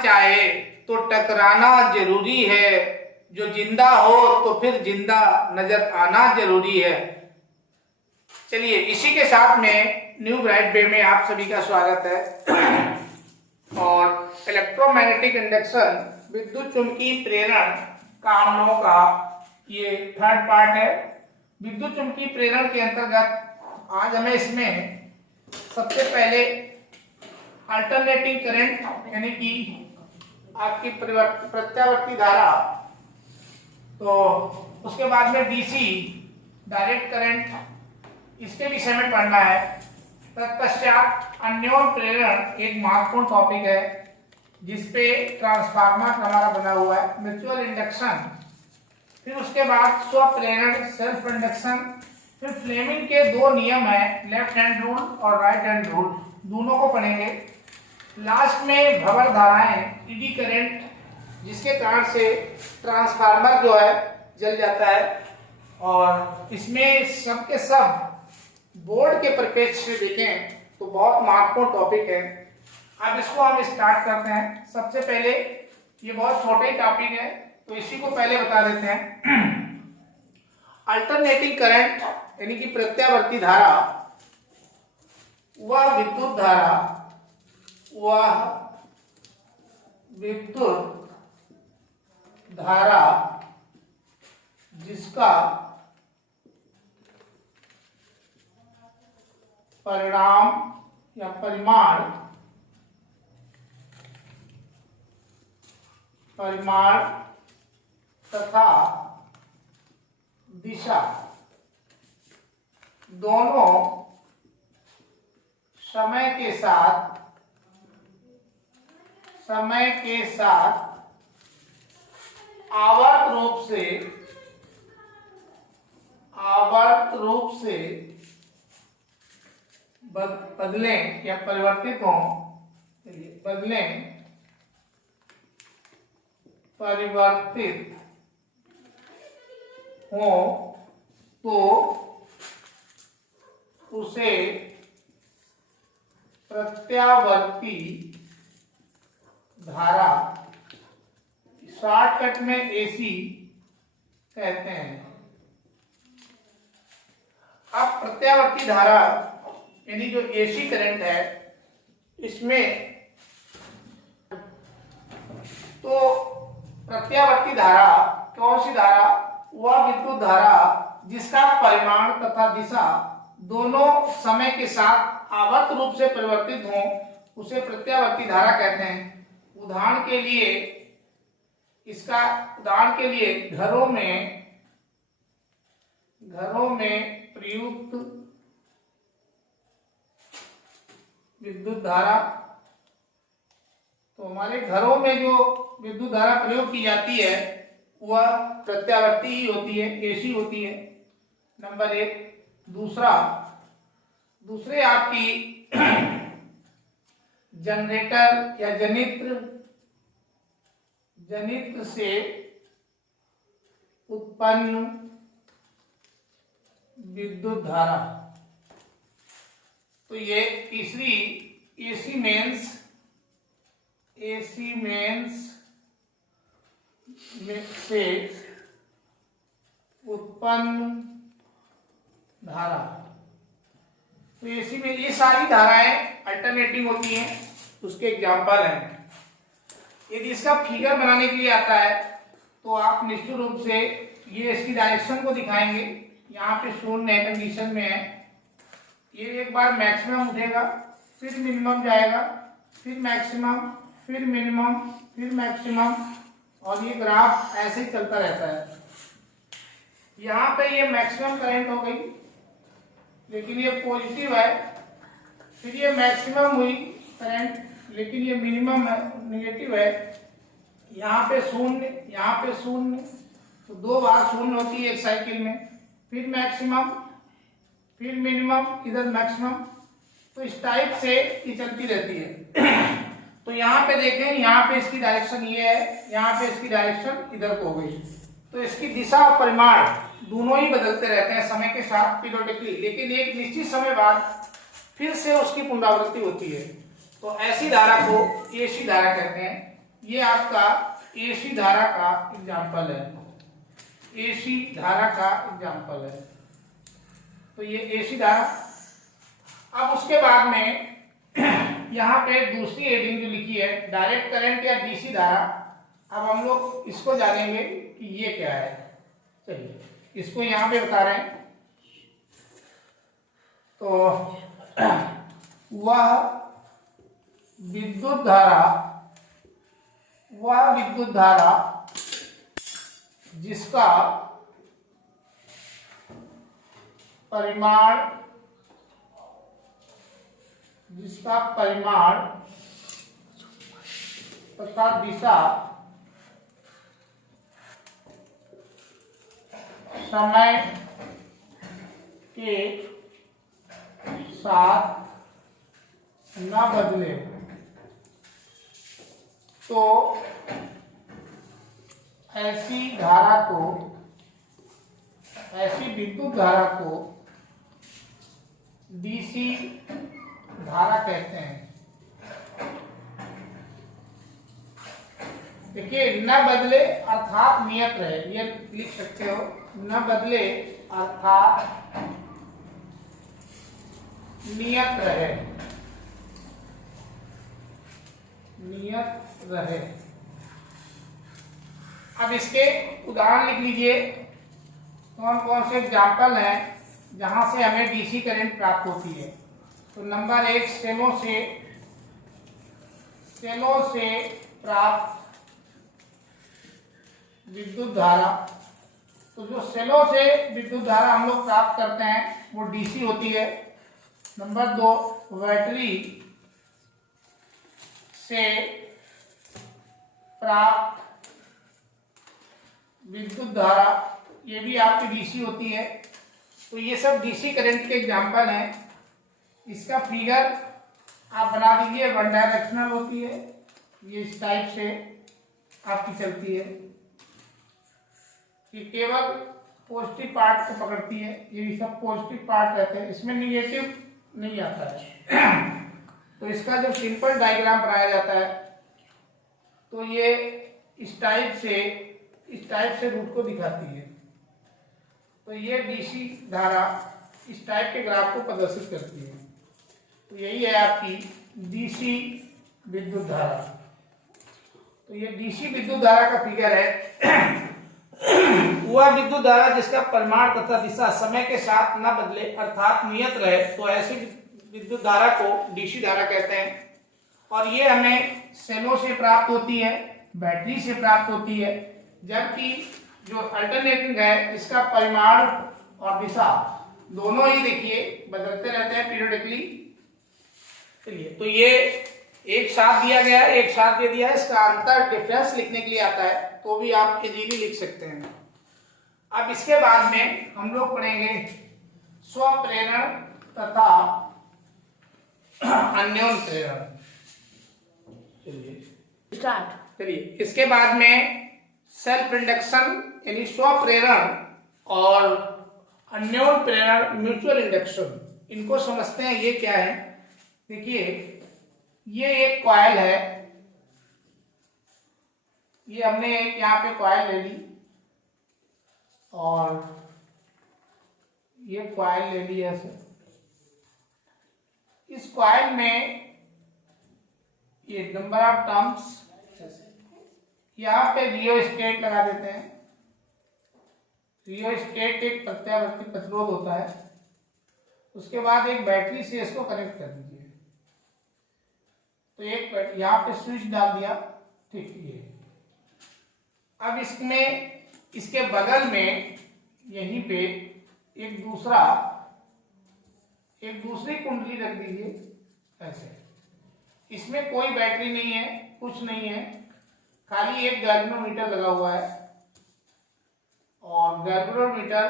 चाहे तो टकराना जरूरी है, जो जिंदा हो तो फिर जिंदा नजर आना जरूरी है। चलिए इसी के साथ में न्यू ब्राइट वे में आप सभी का स्वागत है। और इलेक्ट्रोमैग्नेटिक इंडक्शन विद्युत चुंबकीय प्रेरण का हम लोगों का ये थर्ड पार्ट है। विद्युत चुंबकीय प्रेरण के अंतर्गत आज हमें इसमें सबसे पहले अल्टरनेटिंग करंट यानी कि आपकी प्रत्यावर्ती धारा, तो उसके बाद में डीसी डायरेक्ट करंट, इसके विषय में पढ़ना है। तत्पश्चात अन्योन प्रेरण एक महत्वपूर्ण टॉपिक है जिसपे ट्रांसफार्मर हमारा बना हुआ है, म्यूचुअल इंडक्शन। फिर उसके बाद स्वप्रेरण सेल्फ इंडक्शन। फिर फ्लेमिंग के दो नियम है, लेफ्ट हैंड रूल और राइट हैंड रूल, दोनों को पढ़ेंगे। लास्ट में भंवर धाराएं, ईडी करंट, जिसके कारण से ट्रांसफार्मर जो है जल जाता है। और इसमें सब के सब बोर्ड के परिप्रेक्ष्य से देखें तो बहुत महत्वपूर्ण टॉपिक है। अब इसको हम स्टार्ट करते हैं। सबसे पहले ये बहुत छोटा ही टॉपिक है तो इसी को पहले बता देते हैं। अल्टरनेटिंग करंट यानी कि प्रत्यावर्ती धारा वह विद्युत धारा जिसका परिणाम या परिमाण तथा दिशा दोनों समय के साथ आवर्त रूप से बदलें या परिवर्तित हो तो उसे प्रत्यावर्ती धारा, शॉर्टकट में एसी कहते हैं। अब प्रत्यावर्ती धारा यानी जो एसी करंट है, इसमें तो प्रत्यावर्ती धारा कौन सी धारा? वह विद्युत धारा जिसका परिमाण तथा दिशा दोनों समय के साथ आवर्त रूप से परिवर्तित हो उसे प्रत्यावर्ती धारा कहते हैं। उदाहरण के लिए घरों में प्रयुक्त विद्युत धारा, तो हमारे घरों में जो विद्युत धारा प्रयोग की जाती है वह प्रत्यावर्ती ही होती है, एसी होती है, नंबर एक। दूसरे आपकी जनरेटर या जनित्र से उत्पन्न विद्युत धारा, तो ये तीसरी एसी मेंस से उत्पन्न धारा। तो एसी में ये सारी धाराएं अल्टरनेटिंग होती हैं, उसके एग्जाम्पल हैं। यदि इसका फिगर बनाने के लिए आता है तो आप निश्चित रूप से ये इसकी डायरेक्शन को दिखाएंगे। यहाँ पे शून्य है, कंडीशन में है, ये एक बार मैक्सिमम उठेगा, फिर मिनिमम जाएगा, फिर मैक्सिमम, फिर मिनिमम, फिर मैक्सिमम, और ये ग्राफ ऐसे ही चलता रहता है। यहाँ पे ये मैक्सिमम करंट हो गई लेकिन ये पॉजिटिव है, फिर ये मैक्सिमम हुई करंट लेकिन ये मिनिमम है, नेगेटिव है। यहाँ पे शून्य, यहाँ पे शून्य, तो दो बार शून्य होती है एक साइकिल में, फिर मैक्सिमम, फिर मिनिमम, इधर मैक्सिमम। तो इस टाइप से ये चलती रहती है। तो यहाँ पे देखें, यहाँ पे इसकी डायरेक्शन ये है, यहाँ पे इसकी डायरेक्शन इधर को हो गई। तो इसकी दिशा और परिमाण दोनों ही बदलते रहते हैं समय के साथ पीरियोडिकली, लेकिन एक निश्चित समय बाद फिर से उसकी पुनरावृत्ति होती है। तो ऐसी धारा को एसी धारा कहते हैं। ये आपका एसी धारा का एग्जाम्पल है, एसी धारा का एग्जाम्पल है। तो ये एसी धारा। अब उसके बाद में यहाँ पे दूसरी हेडिंग जो लिखी है डायरेक्ट करंट या डीसी धारा। अब हम लोग इसको जानेंगे कि ये क्या है। चलिए इसको यहाँ पे बता रहे हैं। तो वह विद्युत धारा जिसका परिमाण तथा दिशा समय के साथ न बदले तो ऐसी विद्युत धारा को डीसी धारा कहते हैं। देखिए न बदले अर्थात नियत रहे, ये लिख सकते हो, न बदले अर्थात नियत रहे। अब इसके उदाहरण लिख लीजिए, कौन कौन से एग्जाम्पल हैं जहां से हमें डीसी करंट प्राप्त होती है। तो नंबर 1 सेलों से प्राप्त विद्युत धारा। तो जो सेलों से विद्युत धारा हम लोग प्राप्त करते हैं वो डीसी होती है। नंबर 2 बैटरी से प्राप्त विद्युत धारा, ये भी आपकी डीसी होती है। तो ये सब डीसी करंट के एग्जाम्पल हैं। इसका फिगर आप बना दीजिए, वन डायरेक्शनल होती है, ये इस टाइप से आपकी चलती है, ये केवल पॉजिटिव पार्ट को पकड़ती है, ये भी सब पॉजिटिव पार्ट रहते हैं, इसमें निगेटिव नहीं आता है। तो इसका जब सिंपल डायग्राम बनाया जाता है तो ये इस टाइप से रूट को दिखाती है। तो ये डीसी धारा इस टाइप के ग्राफ को प्रदर्शित करती है। तो यही है आपकी डीसी विद्युत धारा। तो ये डीसी विद्युत धारा का फिगर है। वह विद्युत धारा जिसका परिमाण तथा दिशा समय के साथ न बदले अर्थात नियत रहे तो ऐसी विद्युत धारा को डीसी धारा कहते हैं। और ये हमें सेलों से प्राप्त होती है, बैटरी से प्राप्त होती है, जबकि जो अल्टरनेटिंग है इसका परिमाण और दिशा दोनों ही देखिए बदलते रहते हैं पीरियडिकली। चलिए, तो ये एक साथ दिया गया है, एक साथ दे दिया है, इसका अंतर डिफरेंस लिखने के लिए आता है तो भी आप इजीली लिख सकते हैं। अब इसके बाद में हम लोग पढ़ेंगे स्वप्रेरण तथा अन्योन प्रेरण। चलिए इसके बाद में सेल्फ इंडक्शन यानी स्वप्रेरण और अन्योन प्रेरण म्यूचुअल इंडक्शन, इनको समझते हैं। ये क्या है, देखिए ये एक कॉइल है, ये हमने एक यहाँ पे कॉइल ले ली और ये कॉइल ले ली ऐसे। इस कॉइल में ये नंबर ऑफ टर्म्स, यहाँ पे रियोस्टेट लगा देते हैं। रियोस्टेट एक प्रत्यावर्ती प्रतिरोध होता है। उसके बाद एक बैटरी से इसको कनेक्ट कर दीजिए। तो एक यहाँ पे स्विच डाल दिया, ठीक है। अब इसमें इसके बगल में यहीं पे एक दूसरी कुंडली रख दीजिए ऐसे। इसमें कोई बैटरी नहीं है, कुछ नहीं है, खाली एक गैल्वेनोमीटर लगा हुआ है। और गैल्वेनोमीटर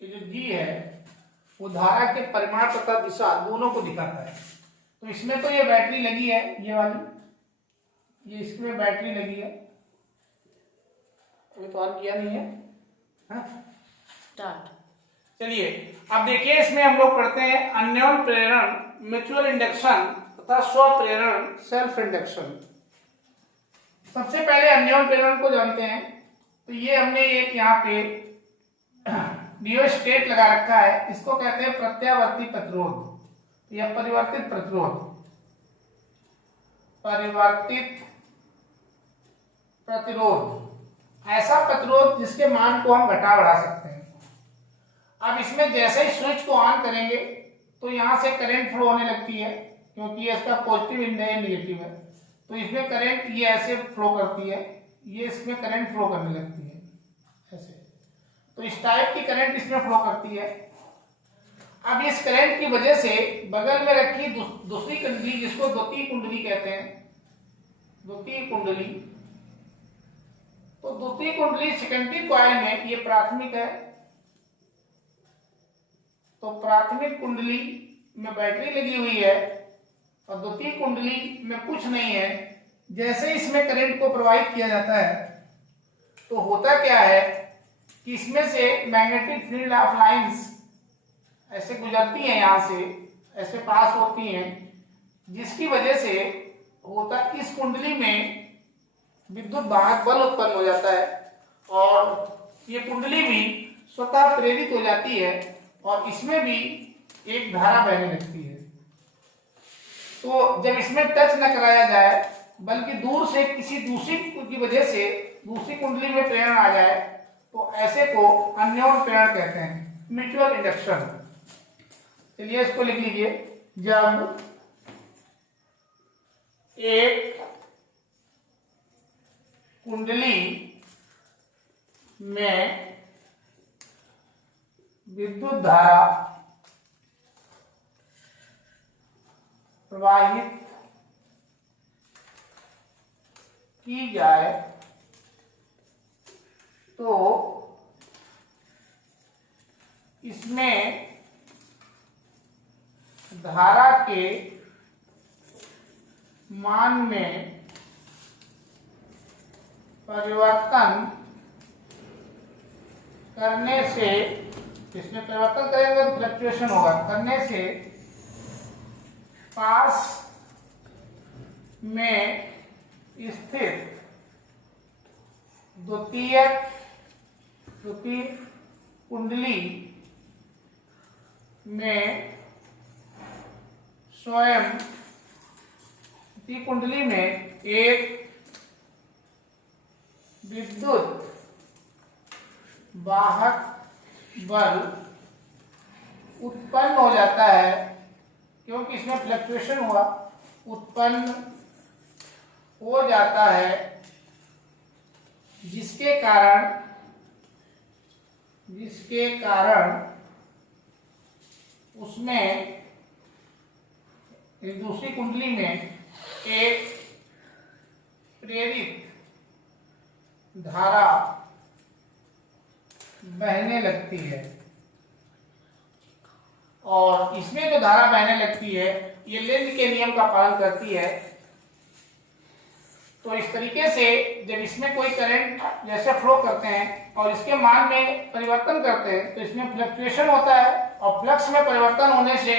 ये जो जी है वो धारा के परिमाण तथा दिशा दोनों को दिखाता है। तो इसमें तो ये बैटरी लगी है, ये वाली, ये इसमें बैटरी लगी है, अभी तो ऑन किया नहीं है। स्टार्ट। चलिए अब देखिए, इसमें हम लोग पढ़ते हैं अन्योन प्रेरण म्यूचुअल इंडक्शन तथा स्वप्रेरण सेल्फ इंडक्शन। सबसे पहले अन्योन प्रेरण को जानते हैं। तो ये हमने एक यहाँ पे रियोस्टेट लगा रखा है, इसको कहते हैं प्रत्यावर्ती प्रतिरोध या परिवर्तित प्रतिरोध। परिवर्तित प्रतिरोध ऐसा प्रतिरोध जिसके मान को हम घटा बढ़ा सकते हैं। अब इसमें जैसे ही स्विच को ऑन करेंगे तो यहाँ से करंट फ्लो होने लगती है, क्योंकि ये इसका पॉजिटिव नेगेटिव है, तो इसमें करंट ये ऐसे फ्लो करती है, ये इसमें करंट फ्लो करने लगती है ऐसे। तो इस टाइप की करंट इसमें फ्लो करती है। अब इस करंट की वजह से बगल में रखी दूसरी कुंडली, जिसको द्वितीय कुंडली कहते हैं, द्वितीय कुंडली, तो द्वितीय कुंडली सेकेंडरी कॉइल में ये प्राथमिक है, तो प्राथमिक कुंडली में बैटरी लगी हुई है और द्वितीय कुंडली में कुछ नहीं है। जैसे इसमें करंट को प्रवाहित किया जाता है तो होता क्या है कि इसमें से मैग्नेटिक फील्ड ऑफ लाइंस ऐसे गुजरती हैं, यहां से ऐसे पास होती हैं, जिसकी वजह से होता इस कुंडली में विद्युत वाहक बल उत्पन्न हो जाता है और ये कुंडली भी स्वतः प्रेरित हो जाती है और इसमें भी एक धारा बहने लगती है। तो जब इसमें टच न कराया जाए बल्कि दूर से किसी दूसरी की वजह से दूसरी कुंडली में प्रेरण आ जाए तो ऐसे को अन्योन प्रेरण कहते हैं, म्यूचुअल इंडक्शन। चलिए इसको लिख लीजिए। जब एक कुंडली में विद्युत धारा प्रवाहित की जाए तो इसमें धारा के मान में परिवर्तन करने से, इसमें परिवर्तन करेंगे तो फ्लक्चुएशन होगा, करने से पास में स्थित द्वितीय कुंडली में स्वयं द्वितीय कुंडली में एक विद्युत वाहक बल उत्पन्न हो जाता है, क्योंकि इसमें फ्लक्चुएशन हुआ, उत्पन्न हो जाता है, जिसके कारण उसमें दूसरी कुंडली में एक प्रेरित धारा बहने लगती है और इसमें जो धारा बहने लगती है ये लेंज के नियम का पालन करती है। तो इस तरीके से जब इसमें कोई करंट जैसे फ्लो करते हैं और इसके मान में परिवर्तन करते हैं तो इसमें फ्लक्चुएशन होता है और फ्लक्स में परिवर्तन होने से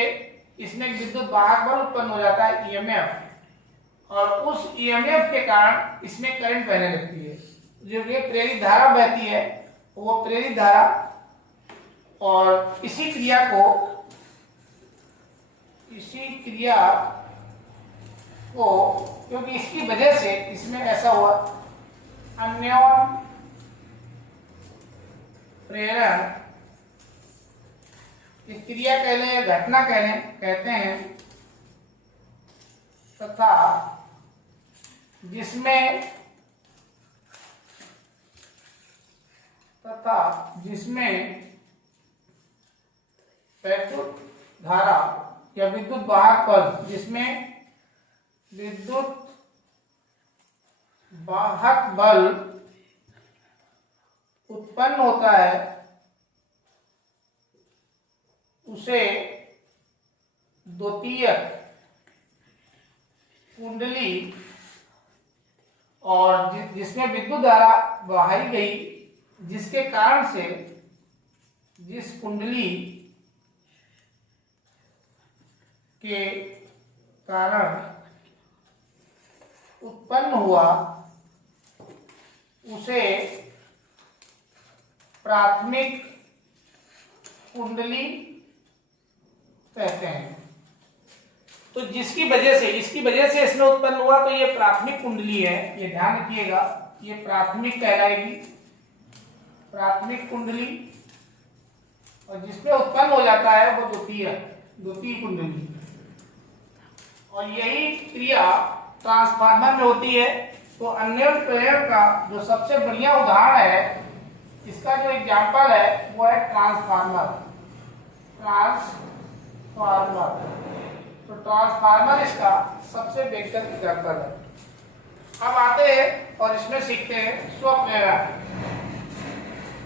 इसमें विद्युत वाहक बल उत्पन्न हो जाता है ईएमएफ, और उस ईएमएफ के कारण इसमें करंट बहने लगती है। जो कि प्रेरित धारा बहती है वो प्रेरित धारा, और इसी क्रिया को क्योंकि इसकी वजह से इसमें ऐसा हुआ अन्योन प्रेरण, इस क्रिया कह लें, घटना कह लें, कहते हैं, तथा जिसमें विद्युत धारा या विद्युत वाहक बल, जिसमें विद्युत वाहक बल उत्पन्न होता है उसे द्वितीयक कुंडली, और जिसमें विद्युत धारा बहाई गई, जिसके कारण से जिस कुंडली के कारण उत्पन्न हुआ उसे प्राथमिक कुंडली कहते हैं। तो जिसकी वजह से, इसकी वजह से इसमें उत्पन्न हुआ, तो ये प्राथमिक कुंडली है, ये ध्यान रखिएगा, ये प्राथमिक कहलाएगी, प्राथमिक कुंडली। और जिसमें उत्पन्न हो जाता है वो द्वितीय कुंडली। और यही क्रिया ट्रांसफार्मर में होती है। तो अन्योन्य प्रेरण का जो सबसे बढ़िया उदाहरण है, इसका जो एग्जाम्पल है वो है ट्रांसफार्मर। तो ट्रांसफार्मर इसका सबसे बेहतर एग्जाम्पल है। अब आते हैं और इसमें सीखते हैं स्वप्रेरण।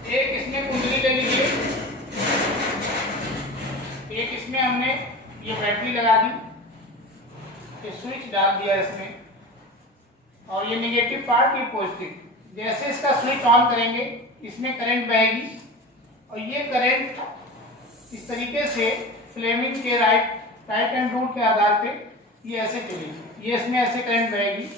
एक इसमें कुंडली ले लीजिए, एक इसमें हमने ये बैटरी लगा दी, ये स्विच डाल दिया इसमें, और ये नेगेटिव पार्ट, ये पॉजिटिव। जैसे इसका स्विच ऑन करेंगे इसमें करंट बहेगी, और ये करंट इस तरीके से फ्लेमिंग के राइट हैंड रूल के आधार पे ये ऐसे चलेगी, ये इसमें ऐसे करंट बहेगी।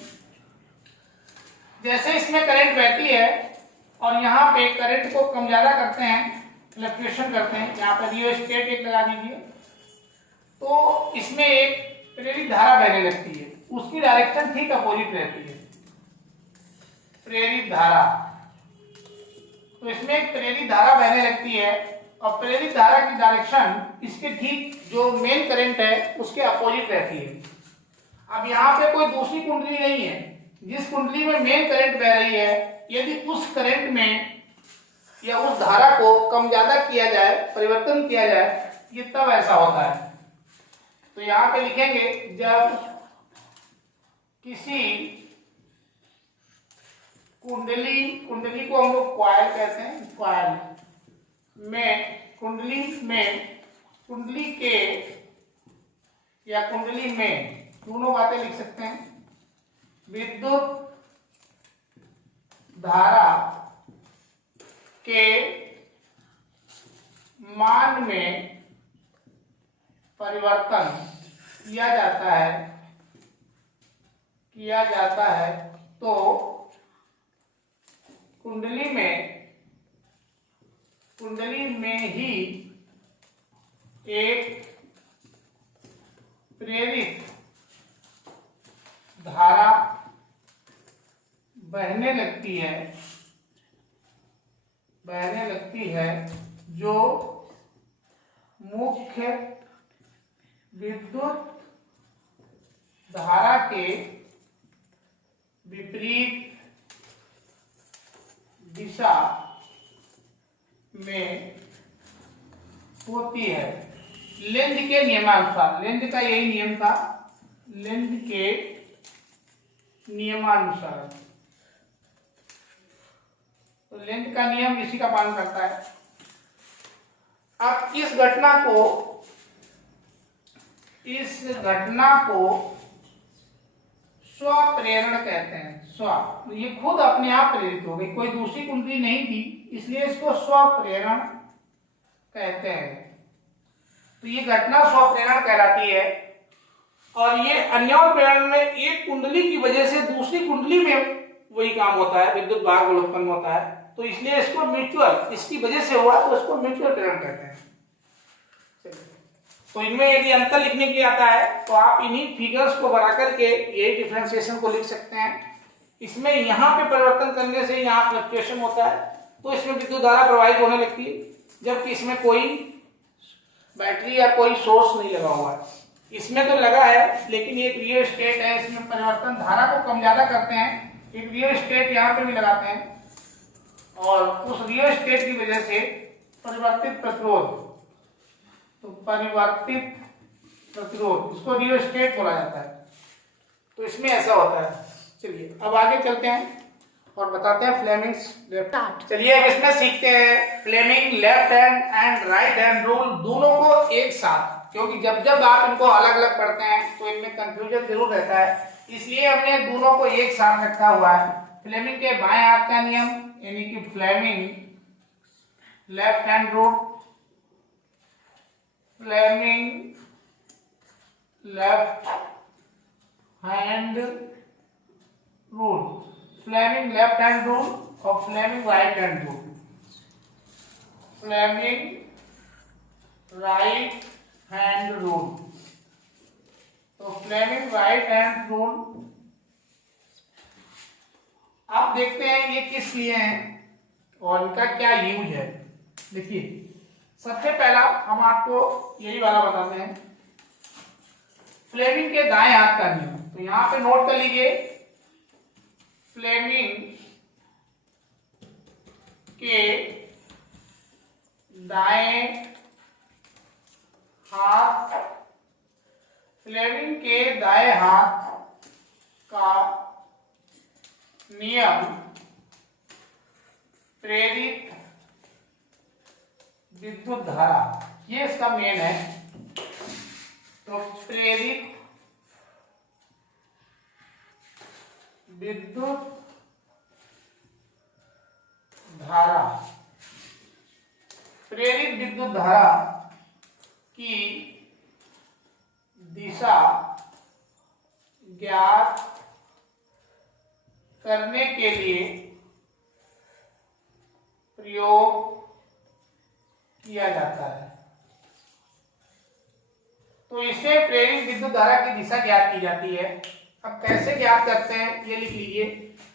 जैसे इसमें करंट बहती है और यहाँ पे करंट को कम ज्यादा करते हैं, फ्लक्चुएशन करते हैं, यहाँ पर रियोस्टेट एक लगा दीजिए, तो इसमें एक प्रेरित धारा बहने लगती है, उसकी डायरेक्शन ठीक अपोजिट रहती है, प्रेरित धारा। तो इसमें एक प्रेरित धारा बहने लगती है, और प्रेरित धारा की डायरेक्शन इसके ठीक जो मेन करंट है उसके अपोजिट रहती है। अब यहाँ पे कोई दूसरी कुंडली नहीं है, जिस कुंडली में मेन करंट बह रही है, यदि उस करंट में या उस धारा को कम ज्यादा किया जाए, परिवर्तन किया जाए, ये तब ऐसा होता है। तो यहाँ पे लिखेंगे, जब किसी कुंडली को हम लोग कॉइल कहते हैं, कॉइल में, कुंडली के या कुंडली में, दोनों बातें लिख सकते हैं, विद्युत धारा के मान में परिवर्तन किया जाता है, तो कुंडली में ही एक प्रेरित धारा बहने लगती है, जो मुख्य विद्युत धारा के विपरीत दिशा में होती है। लेंज के नियमानुसार, लेंज का यही नियम था, लेंज के नियमानुसार, तो लेंज का नियम इसी का पालन करता है। अब इस घटना को स्वप्रेरण कहते हैं। स्व, ये खुद अपने आप प्रेरित हो गई, कोई दूसरी कुंडली नहीं थी, इसलिए इसको स्वप्रेरण कहते हैं। तो ये घटना स्वप्रेरण कहलाती है। और ये अन्योन्य प्रेरण में एक कुंडली की वजह से दूसरी कुंडली में वही काम होता है, विद्युत भार बल उत्पन्न होता है, तो इसलिए इसको म्यूचुअल, इसकी वजह से हुआ तो इसको म्यूचुअल प्रेरण कहते हैं। तो इनमें यदि अंतर लिखने के लिए आता है तो आप इन्हीं फिगर्स को बना करके ये डिफरेंशिएशन को लिख सकते हैं। इसमें यहाँ पे परिवर्तन करने से यहाँ फ्लक्चुएशन होता है, तो इसमें विद्युत धारा प्रवाहित होने लगती है, जबकि इसमें कोई बैटरी या कोई सोर्स नहीं लगा हुआ है। इसमें तो लगा है, लेकिन एक रियोस्टेट है, इसमें परिवर्तन धारा को कम ज्यादा करते हैं, एक रियोस्टेट यहाँ पे भी लगाते हैं, और उस रियोस्टेट की वजह से परिवर्तित प्रतिरोध, तो परिवर्तित प्रतिरोध, इसको रियोस्टेट बोला जाता है। तो इसमें ऐसा होता है। चलिए अब आगे चलते हैं और बताते हैं फ्लेमिंग्स लेफ्ट। चलिए अब इसमें सीखते हैं Fleming left hand and right hand rule, दोनों को एक साथ, क्योंकि जब आप इनको अलग अलग पढ़ते हैं तो इनमें कंफ्यूजन जरूर रहता है, इसलिए हमने दोनों को एक साथ रखा हुआ है। फ्लेमिंग के बाएं हाथ का नियम, यानी कि Fleming left hand rule, Fleming left hand rule, Fleming left hand rule of Fleming right hand rule. Fleming right hand rule. तो Fleming right hand rule आप देखते हैं ये किस लिए हैं और इनका क्या यूज है। देखिए सबसे पहला हम आपको यही वाला बताते हैं, फ्लेमिंग के दाएं हाथ का नियम। तो यहां पे नोट कर लीजिए, फ्लेमिंग के दाएं हाथ, फ्लेमिंग के दाएं हाथ का नियम प्रेरित विद्युत धारा, ये इसका मेन है। तो प्रेरित विद्युत धारा, प्रेरित विद्युत धारा की दिशा ज्ञात करने के लिए प्रयोग किया जाता है। तो इससे प्रेरित विद्युत धारा की दिशा ज्ञात की जाती है। अब कैसे ज्ञात करते हैं ये लिख लीजिए।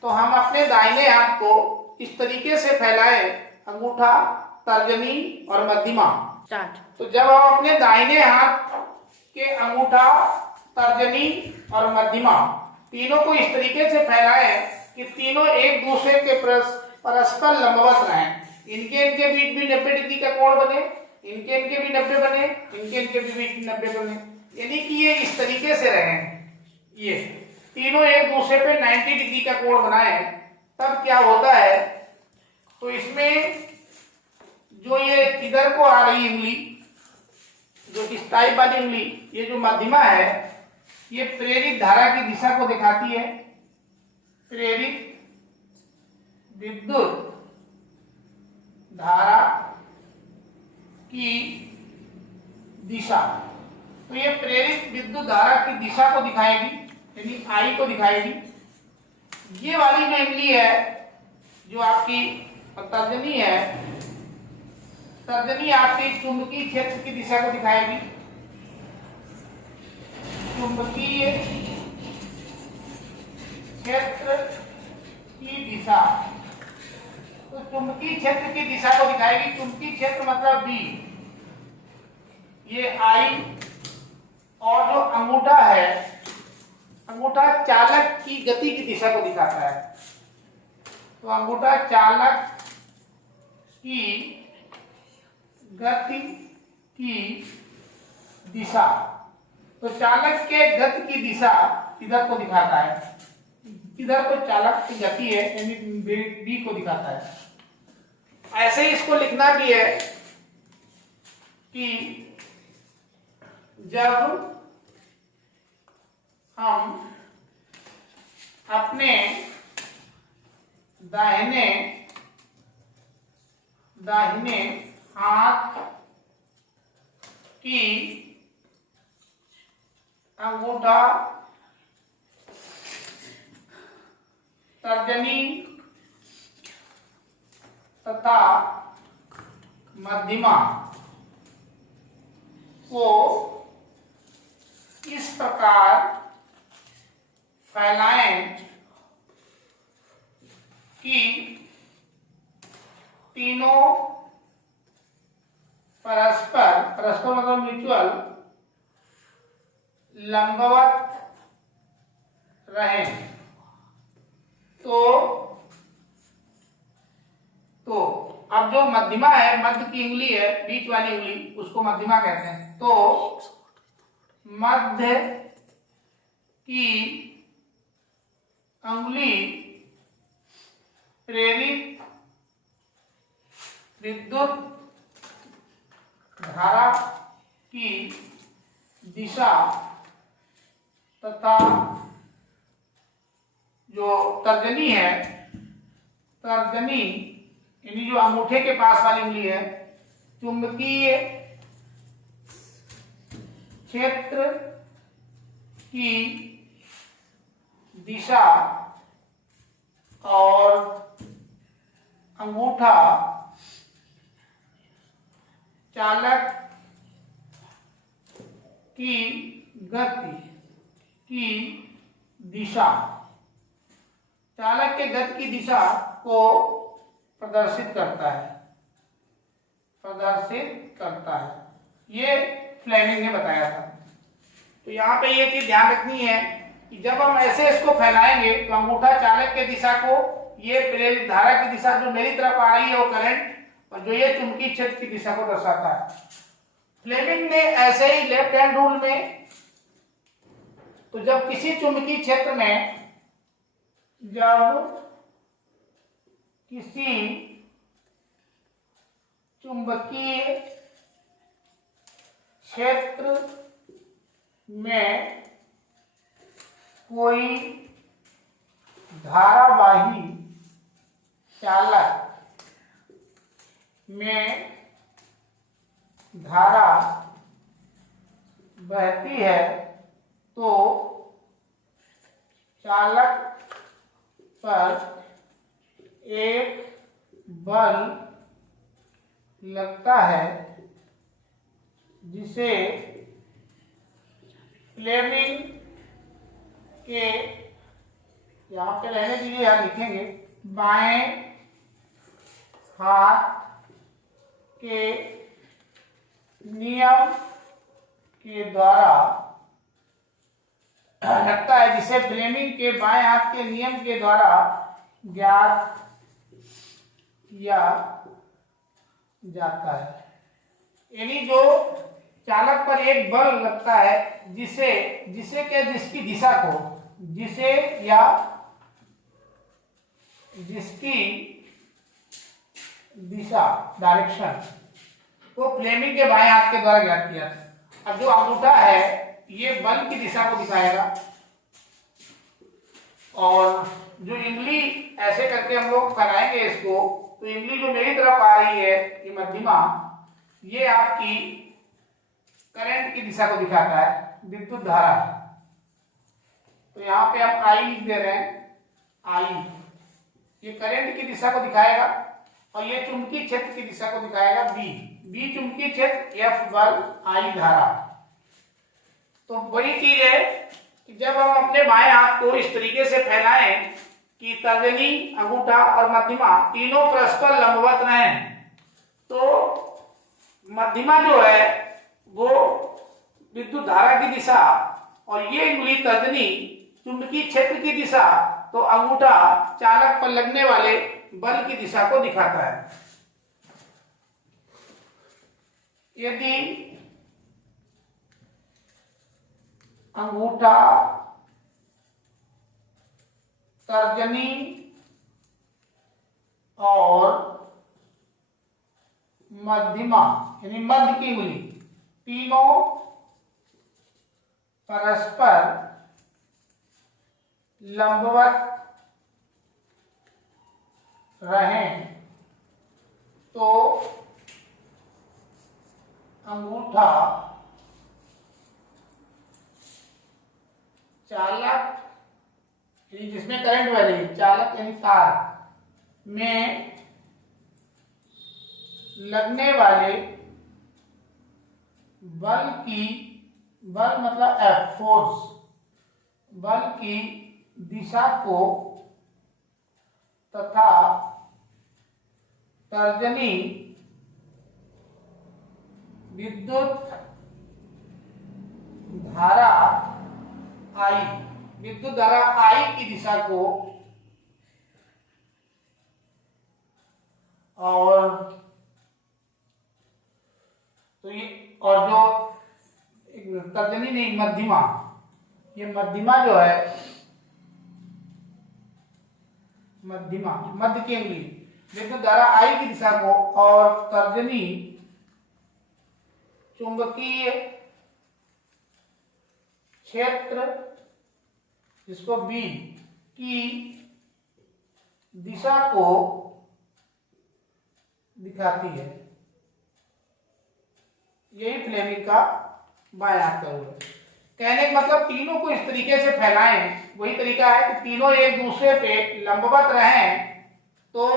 तो हम अपने दाहिने हाथ को इस तरीके से फैलाए, अंगूठा, तर्जनी और मध्यमा। तो जब हम अपने दाहिने हाथ के अंगूठा, तर्जनी और मध्यमा तीनों को इस तरीके से फैलाए कि तीनों एक दूसरे के परस्पर लंबवत रहें, इनके बीच भी 90 डिग्री का कोण बने, इनके भी 90 बने, इनके भी बीच 90 बने, यानी कि ये इस तरीके से रहे, ये तीनों एक दूसरे पे 90 डिग्री का कोण बनाए। तब क्या होता है, तो इसमें जो ये इधर को आ रही उंगली, जो इस टाइप वाली उंगली, ये जो मध्यमा है, ये प्रेरित धारा की दिशा को दिखाती है, प्रेरित विद्युत धारा की दिशा। तो ये प्रेरित विद्युत धारा की दिशा को दिखाएगी, यानी आई को दिखाएगी। ये वाली जो उंगली है, जो आपकी तर्जनी है, तर्जनी आपकी चुंबकीय क्षेत्र की दिशा को दिखाएगी, चुंबकीय क्षेत्र की दिशा। तो चुंबकीय क्षेत्र की दिशा को दिखाएगी, चुंबकीय क्षेत्र मतलब बी, ये आई। और जो अंगूठा है, अंगूठा चालक की गति की दिशा को दिखाता है। तो अंगूठा चालक की गति की दिशा, तो चालक के गति की दिशा इधर को दिखाता है, इधर को चालक की गति है, यानी बी को दिखाता है। ऐसे ही इसको लिखना भी है कि जब हम अपने दाहिने हाथ की अंगूठा, तर्जनी तथा मध्यमा को इस प्रकार फैलाएं कि तीनों परस्पर मतलब म्यूचुअल लंबवत रहें। तो अब जो मध्यमा है, मध्य की उंगली है, बीच वाली उंगली, उसको मध्यमा कहते हैं। तो मध्य की उंगली प्रेरित विद्युत धारा की दिशा तथा जो तर्जनी है, तर्जनी यानी जो अंगूठे के पास वाली उंगली है, चुंबकीय क्षेत्र की दिशा और अंगूठा चालक की गति की दिशा, चालक के गति की दिशा को प्रदर्शित करता है, ये फ्लेमिंग ने बताया था। तो यहाँ पे ये चीज ध्यान रखनी है कि जब हम ऐसे इसको फैलाएंगे तो अंगूठा चालक के दिशा को, ये प्रेरित धारा की दिशा जो मेरी तरफ आ रही है वो करंट, और जो ये चुंबकीय क्षेत्र की दिशा को दर्शाता है। फ्लेमिंग ने ऐसे ही लेफ्ट हैंड रूल में, तो जब किसी चुंबकीय क्षेत्र में, जब किसी चुंबकीय क्षेत्र में कोई धारावाही चालक में धारा बहती है तो चालक पर एक बल लगता है जिसे फ्लेमिंग के, यहाँ पे रहने दीजिए, यहाँ लिखेंगे, बाएं हाथ के नियम के द्वारा लगता है, जिसे फ्लेमिंग के बाएं हाथ के नियम के द्वारा ज्ञात किया जाता है। यानी जो चालक पर एक बल लगता है जिसकी दिशा को, जिसे या जिसकी दिशा, डायरेक्शन को फ्लेमिंग के बाएं हाथ के द्वारा ज्ञात किया था। अब जो अंगूठा है ये बल की दिशा को दिखाएगा, और जो इंगली ऐसे करके हम लोग फैलाएंगे इसको, तो इंगली जो मेरी तरफ आ रही है, ये मध्यमा, ये आपकी करंट की दिशा को दिखाता है, विद्युत धारा। तो यहाँ पे हम आई लिख दे रहे हैं, आई, ये करंट की दिशा को दिखाएगा, और ये चुंबकीय क्षेत्र की दिशा को दिखाएगा, बी चुंबकीय क्षेत्र, एफ बल, आई धारा। तो वही चीज है कि जब हम अपने बाएं हाथ को इस तरीके से फैलाएं कि तर्जनी, अंगूठा और मध्यमा तीनों परस्पर लंबवत रहें, तो मध्यमा जो है वो विद्युत धारा की दिशा, और ये उंगली तर्जनी चुंबकीय क्षेत्र की दिशा, तो अंगूठा चालक पर लगने वाले बल की दिशा को दिखाता है। यदि अंगूठा तर्जनी और मध्यमा यानी मध्य की उंगली तीनों परस्पर लंबवत रहें तो अंगूठा चालक यानी जिसमें करंट बह रही है, चालक यानी तार में लगने वाले बल मतलब एफ, फोर्स, बल की दिशा को तथा तर्जनी विद्युत धारा आई, विद्युत धारा आई की दिशा को, और तो ये, और जो तर्जनी नहीं मध्यमा, ये मध्यमा जो है, मध्यमा मध्य की उंगली विद्युत धारा आई की दिशा को, और तर्जनी चुंबकीय क्षेत्र जिसको बी की दिशा को दिखाती है। यही फ्लेमिंग का बाएं हाथ का रूल है। कहने का मतलब तीनों को इस तरीके से फैलाएं, वही तरीका है कि तीनों एक दूसरे पे लंबवत रहें तो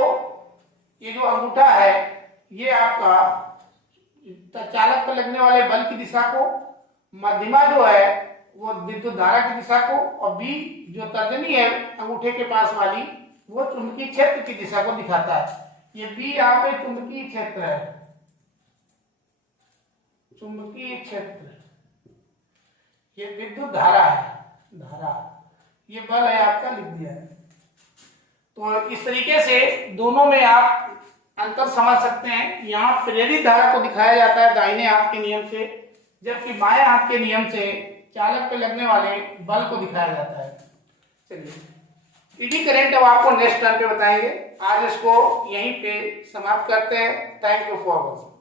ये जो अंगूठा है ये आपका चालक पर लगने वाले बल की दिशा को, मध्यमा जो है वो विद्युत धारा की दिशा को, और बी जो तर्जनी है अंगूठे के पास वाली वो चुंबकीय क्षेत्र की दिशा को दिखाता है। ये बी यहाँ पे चुंबकीय क्षेत्र है, चुंबकीय क्षेत्र, ये विद्युत धारा है, धारा, ये बल है आपका, लिख दिया है। तो इस तरीके से दोनों में आप अंतर समझ सकते हैं। यहाँ प्रेरित धारा को दिखाया जाता है दाहिने हाथ के नियम से, जबकि बाएं हाथ के नियम से चालक पे लगने वाले बल को दिखाया जाता है। चलिए ईडी करंट अब आपको नेक्स्ट टर्न पे बताएंगे। आज इसको यहीं पे समाप्त करते हैं। Thank you for watching.